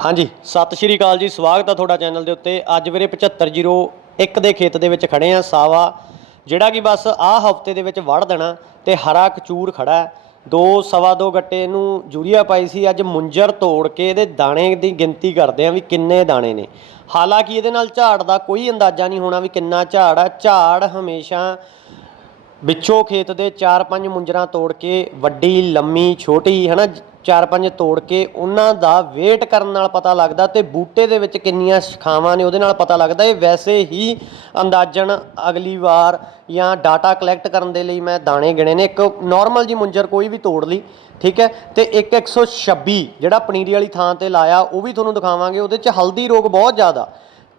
ਹਾਂਜੀ, ਸਤਿ ਸ਼੍ਰੀ ਅਕਾਲ ਜੀ, ਸਵਾਗਤ ਹੈ ਤੁਹਾਡਾ ਚੈਨਲ ਦੇ ਉੱਤੇ। ਅੱਜ ਵੀਰੇ 7501 ਦੇ ਖੇਤ ਦੇ ਵਿੱਚ ਖੜੇ ਆ, ਸਾਵਾ। ਜਿਹੜਾ ਕਿ ਬਸ ਆਹ ਹਫ਼ਤੇ ਦੇ ਵਿੱਚ ਵੜ ਦੇਣਾ ਤੇ ਹਰਾ ਕਚੂਰ ਖੜਾ ਦੋ, ਸਵਾ ਦੋ ਗੱਟੇ ਨੂੰ ਜੂਰੀਆ ਪਾਈ ਸੀ, ਅੱਜ ਮੁੰਜਰ ਤੋੜ ਕੇ ਇਹਦੇ ਦਾਣੇ ਦੀ ਗਿਣਤੀ ਕਰਦੇ ਆ ਵੀ ਕਿੰਨੇ ਦਾਣੇ ਨੇ। ਹਾਲਾਂਕਿ ਇਹਦੇ ਨਾਲ ਝਾੜ ਦਾ ਕੋਈ ਅੰਦਾਜ਼ਾ ਨਹੀਂ ਹੋਣਾ ਵੀ ਕਿੰਨਾ ਝਾੜ ਆ ਝਾੜ ਹਮੇਸ਼ਾ ਵਿੱਚੋਂ ਖੇਤ ਦੇ 4-5 ਮੁੰਜਰਾਂ ਤੋੜ ਕੇ ਵੱਡੀ, ਲੰਮੀ, ਛੋਟੀ, ਹਨਾ 4-5 ਤੋੜ ਕੇ ਉਹਨਾਂ ਦਾ ਵੇਟ ਕਰਨ ਨਾਲ ਪਤਾ ਲੱਗਦਾ ਤੇ ਬੂਟੇ ਦੇ ਵਿੱਚ ਕਿੰਨੀਆਂ ਸ਼ਾਖਾਵਾਂ ਨੇ ਉਹਦੇ ਨਾਲ ਪਤਾ ਲੱਗਦਾ। ਇਹ ਵੈਸੇ ਹੀ ਅੰਦਾਜ਼ਨ ਅਗਲੀ ਵਾਰ ਜਾਂ ਡਾਟਾ ਕਲੈਕਟ ਕਰਨ ਦੇ ਲਈ ਮੈਂ ਦਾਣੇ ਗਿਣੇ ਨੇ। ਇੱਕ ਨਾਰਮਲ ਜੀ ਮੁੰਜਰ ਕੋਈ ਵੀ ਤੋੜ ਲਈ, ਠੀਕ ਹੈ? ਤੇ ਇੱਕ 126 ਜਿਹੜਾ ਪਨੀਰੀ ਵਾਲੀ ਥਾਂ ਤੇ ਲਾਇਆ, ਉਹ ਵੀ ਤੁਹਾਨੂੰ ਦਿਖਾਵਾਂਗੇ। ਉਹਦੇ ਚ ਹਲਦੀ ਰੋਗ ਬਹੁਤ ਜ਼ਿਆਦਾ।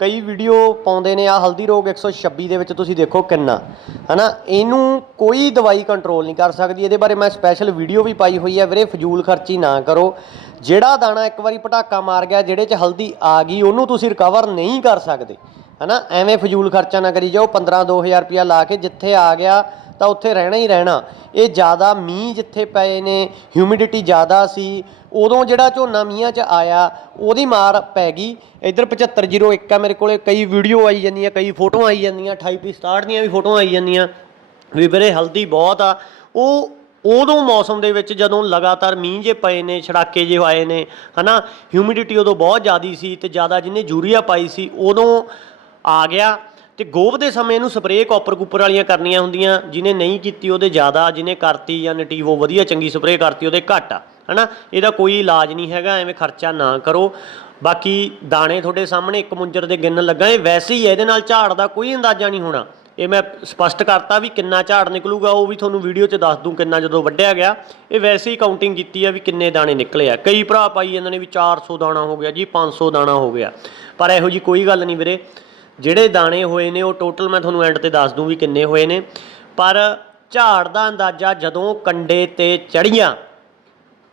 ਕਈ ਵੀਡੀਓ ਪਾਉਂਦੇ ਨੇ ਆ ਹਲਦੀ ਰੋਗ 126 ਦੇ ਵਿੱਚ ਤੁਸੀਂ ਦੇਖੋ ਕਿੰਨਾ। ਹਨਾ? ਇਹਨੂੰ ਕੋਈ ਦਵਾਈ ਕੰਟਰੋਲ ਨਹੀਂ ਕਰ ਸਕਦੀ। ਇਹਦੇ ਬਾਰੇ ਮੈਂ ਸਪੈਸ਼ਲ ਵੀਡੀਓ ਵੀ ਪਾਈ ਹੋਈ ਹੈ। ਵੀਰੇ, ਫਜ਼ੂਲ ਖਰਚੀ ਨਾ ਕਰੋ। ਜਿਹੜਾ ਦਾਣਾ ਇੱਕ ਵਾਰੀ ਪਟਾਕਾ ਮਾਰ ਗਿਆ ਜਿਹੜੇ 'ਚ ਹਲਦੀ ਆ ਗਈ, ਉਹਨੂੰ ਤੁਸੀਂ ਰਿਕਵਰ ਨਹੀਂ ਕਰ ਸਕਦੇ। ਹਨਾ? ਐਵੇਂ ਫਜ਼ੂਲ ਖਰਚਾ ਨਾ ਕਰੀ ਜਾਓ 15 2000 ਰੁਪਇਆ ਲਾ ਕੇ ਜਿੱਥੇ ਆ ਗਿਆ, ਤਾਂ ਉੱਥੇ ਰਹਿਣਾ ਹੀ ਰਹਿਣਾ। ਇਹ ਜ਼ਿਆਦਾ ਮੀਂਹ ਜਿੱਥੇ ਪਏ ਨੇ ਹਿਊਮਿਡਿਟੀ ਜ਼ਿਆਦਾ ਸੀ, ਉਦੋਂ ਜਿਹੜਾ ਝੋਨਾ ਮੀਂਹਾਂ 'ਚ ਆਇਆ, ਉਹਦੀ ਮਾਰ ਪੈ ਗਈ। ਇੱਧਰ 7501 ਆ ਮੇਰੇ ਕੋਲੇ, ਕਈ ਵੀਡੀਓ ਆਈ ਜਾਂਦੀਆਂ, ਕਈ ਫੋਟੋਆਂ ਆਈ ਜਾਂਦੀਆਂ 28 67 ਦੀਆਂ ਵੀ ਫੋਟੋਆਂ ਆਈ ਜਾਂਦੀਆਂ। ਵੀ ਵੀਰੇ ਹਲਦੀ ਬਹੁਤ ਆ। ਉਹ, ਉਦੋਂ ਮੌਸਮ ਦੇ ਵਿੱਚ ਜਦੋਂ ਲਗਾਤਾਰ ਮੀਂਹ ਜੇ ਪਏ ਨੇ, ਛੜਾਕੇ ਜੇ ਆਏ ਨੇ, ਹਨਾ ਹਿਊਮਿਡਿਟੀ ਉਦੋਂ ਬਹੁਤ ਜ਼ਿਆਦੀ ਸੀ ਤੇ ਜ਼ਿਆਦਾ ਜਿਹਨੇ ਯੂਰੀਆ ਪਾਈ ਸੀ, ਉਦੋਂ ਆ ਗਿਆ। ਤੇ ਗੋਭ ਦੇ ਸਮੇਂ ਇਹਨੂੰ ਸਪਰੇਅ ਕਾਪਰ ਕੂਪਰ ਵਾਲੀਆਂ ਕਰਨੀਆਂ ਹੁੰਦੀਆਂ ਜਿਹਨੇ ਨਹੀਂ ਕੀਤੀ ਉਹਦੇ ਜ਼ਿਆਦਾ ਜਿਹਨੇ ਕਰਤੀ ਜਾਂ ਨਟੀਵੋ ਵਧੀਆ ਚੰਗੀ ਸਪਰੇਅ ਕਰਤੀ ਉਹਦੇ ਘੱਟ ਆ ਹਨਾ? ਇਹਦਾ ਕੋਈ ਇਲਾਜ ਨਹੀਂ ਹੈਗਾ ਐਵੇਂ ਖਰਚਾ ਨਾ ਕਰੋ। ਬਾਕੀ ਦਾਣੇ ਤੁਹਾਡੇ ਸਾਹਮਣੇ ਇੱਕ ਮੁੰਜਰ ਦੇ ਗਿਣਨ ਲੱਗਾ ਇਹ ਵੈਸੇ ਹੀ ਹੈ, ਇਹਦੇ ਨਾਲ ਝਾੜ ਦਾ ਕੋਈ ਅੰਦਾਜ਼ਾ ਨਹੀਂ ਹੋਣਾ। ਇਹ ਮੈਂ ਸਪਸ਼ਟ ਕਰਤਾ ਵੀ ਕਿੰਨਾ ਝਾੜ ਨਿਕਲੂਗਾ ਉਹ ਵੀ ਤੁਹਾਨੂੰ ਵੀਡੀਓ 'ਚ ਦੱਸ ਦੂੰ ਕਿੰਨਾ ਜਦੋਂ ਵੱਢਿਆ ਗਿਆ। ਇਹ ਵੈਸੇ ਹੀ ਕਾਊਂਟਿੰਗ ਕੀਤੀ ਆ ਵੀ ਕਿੰਨੇ ਦਾਣੇ ਨਿਕਲੇ ਆ। ਕਈ ਭਰਾ ਪਾਈ ਜਾਂਦੇ ਨੇ ਵੀ 400 ਦਾਣਾ ਹੋ ਗਿਆ ਜੀ 500 ਦਾਣਾ ਹੋ ਗਿਆ। ਪਰ ਇਹੋ ਜੀ ਕੋਈ ਗੱਲ ਨਹੀਂ ਵੀਰੇ। ਜਿਹੜੇ ਦਾਣੇ ਹੋਏ ਨੇ, ਉਹ ਟੋਟਲ ਮੈਂ ਤੁਹਾਨੂੰ ਐਂਡ ਤੇ ਦੱਸ ਦੂੰ ਵੀ ਕਿੰਨੇ ਹੋਏ ਨੇ। ਪਰ ਝਾੜ ਦਾ ਅੰਦਾਜ਼ਾ ਜਦੋਂ ਕੰਡੇ ਤੇ ਚੜੀਆਂ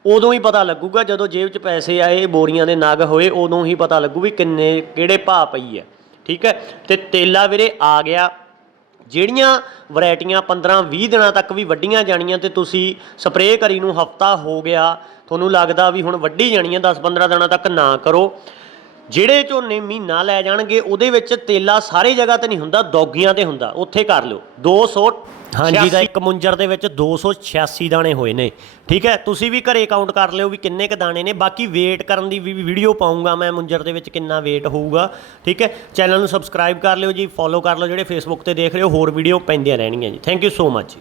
ਉਦੋਂ ਹੀ ਪਤਾ ਲੱਗੂਗਾ, ਜਦੋਂ ਜੇਬ 'ਚ ਪੈਸੇ ਆਏ, ਬੋਰੀਆਂ ਦੇ ਨਗ ਹੋਏ, ਉਦੋਂ ਹੀ ਪਤਾ ਲੱਗੂ ਵੀ ਕਿੰਨੇ, ਕਿਹੜੇ ਭਾਅ ਪਈ ਹੈ। ਠੀਕ ਹੈ? ਤੇ ਤੇਲਾ ਵੀਰੇ ਆ ਗਿਆ। ਜਿਹੜੀਆਂ ਵੈਰਾਈਟੀਆਂ 15-20 ਦਿਨਾਂ ਤੱਕ ਵੀ ਵੱਡੀਆਂ ਜਾਣੀਆਂ ਤੇ ਤੁਸੀਂ ਸਪਰੇਅ ਕਰੀ ਨੂੰ ਹਫਤਾ ਹੋ ਗਿਆ, ਤੁਹਾਨੂੰ ਲੱਗਦਾ ਵੀ ਹੁਣ ਵੱਢੀ ਹੈ 10-15 ਦਿਨਾਂ ਤੱਕ ਨਾ ਕਰੋ। ਜਿਹੜੇ ਝੋਨੇ ਮਹੀਨਾ ਲੈ ਜਾਣਗੇ ਉਹਦੇ ਵਿੱਚ ਤੇਲਾ ਸਾਰੀ ਜਗ੍ਹਾ ਤੇ ਨਹੀਂ ਹੁੰਦਾ ਦੌਗੀਆਂ ਤੇ ਹੁੰਦਾ ਉੱਥੇ ਕਰ ਲਿਓ। 200 ਹਾਂਜੀ ਦਾ ਇੱਕ ਮੁੰਜਰ ਦੇ ਵਿੱਚ 286 ਦਾਣੇ ਹੋਏ ਨੇ। ਠੀਕ ਹੈ ਤੁਸੀਂ ਵੀ ਘਰੇ ਕਾਊਂਟ ਕਰ ਲਿਓ ਵੀ ਕਿੰਨੇ ਕ ਦਾਣੇ ਨੇ। ਬਾਕੀ ਵੇਟ ਕਰਨ ਦੀ ਵੀ ਵੀਡੀਓ ਪਾਉਂਗਾ ਮੈਂ ਮੁੰਜਰ ਦੇ ਵਿੱਚ ਕਿੰਨਾ ਵੇਟ ਹੋਊਗਾ। ਠੀਕ ਹੈ ਚੈਨਲ ਨੂੰ ਸਬਸਕ੍ਰਾਈਬ ਕਰ ਲਿਓ ਜੀ ਫੋਲੋ ਕਰ ਲਓ ਜਿਹੜੇ ਫੇਸਬੁੱਕ ਤੇ ਦੇਖ ਰਹੇ ਹੋ ਹੋਰ ਵੀਡੀਓ ਪੈਂਦੀਆਂ ਰਹਿਣਗੀਆਂ ਜੀ। ਥੈਂਕ ਯੂ ਸੋ ਮਚ ਜੀ।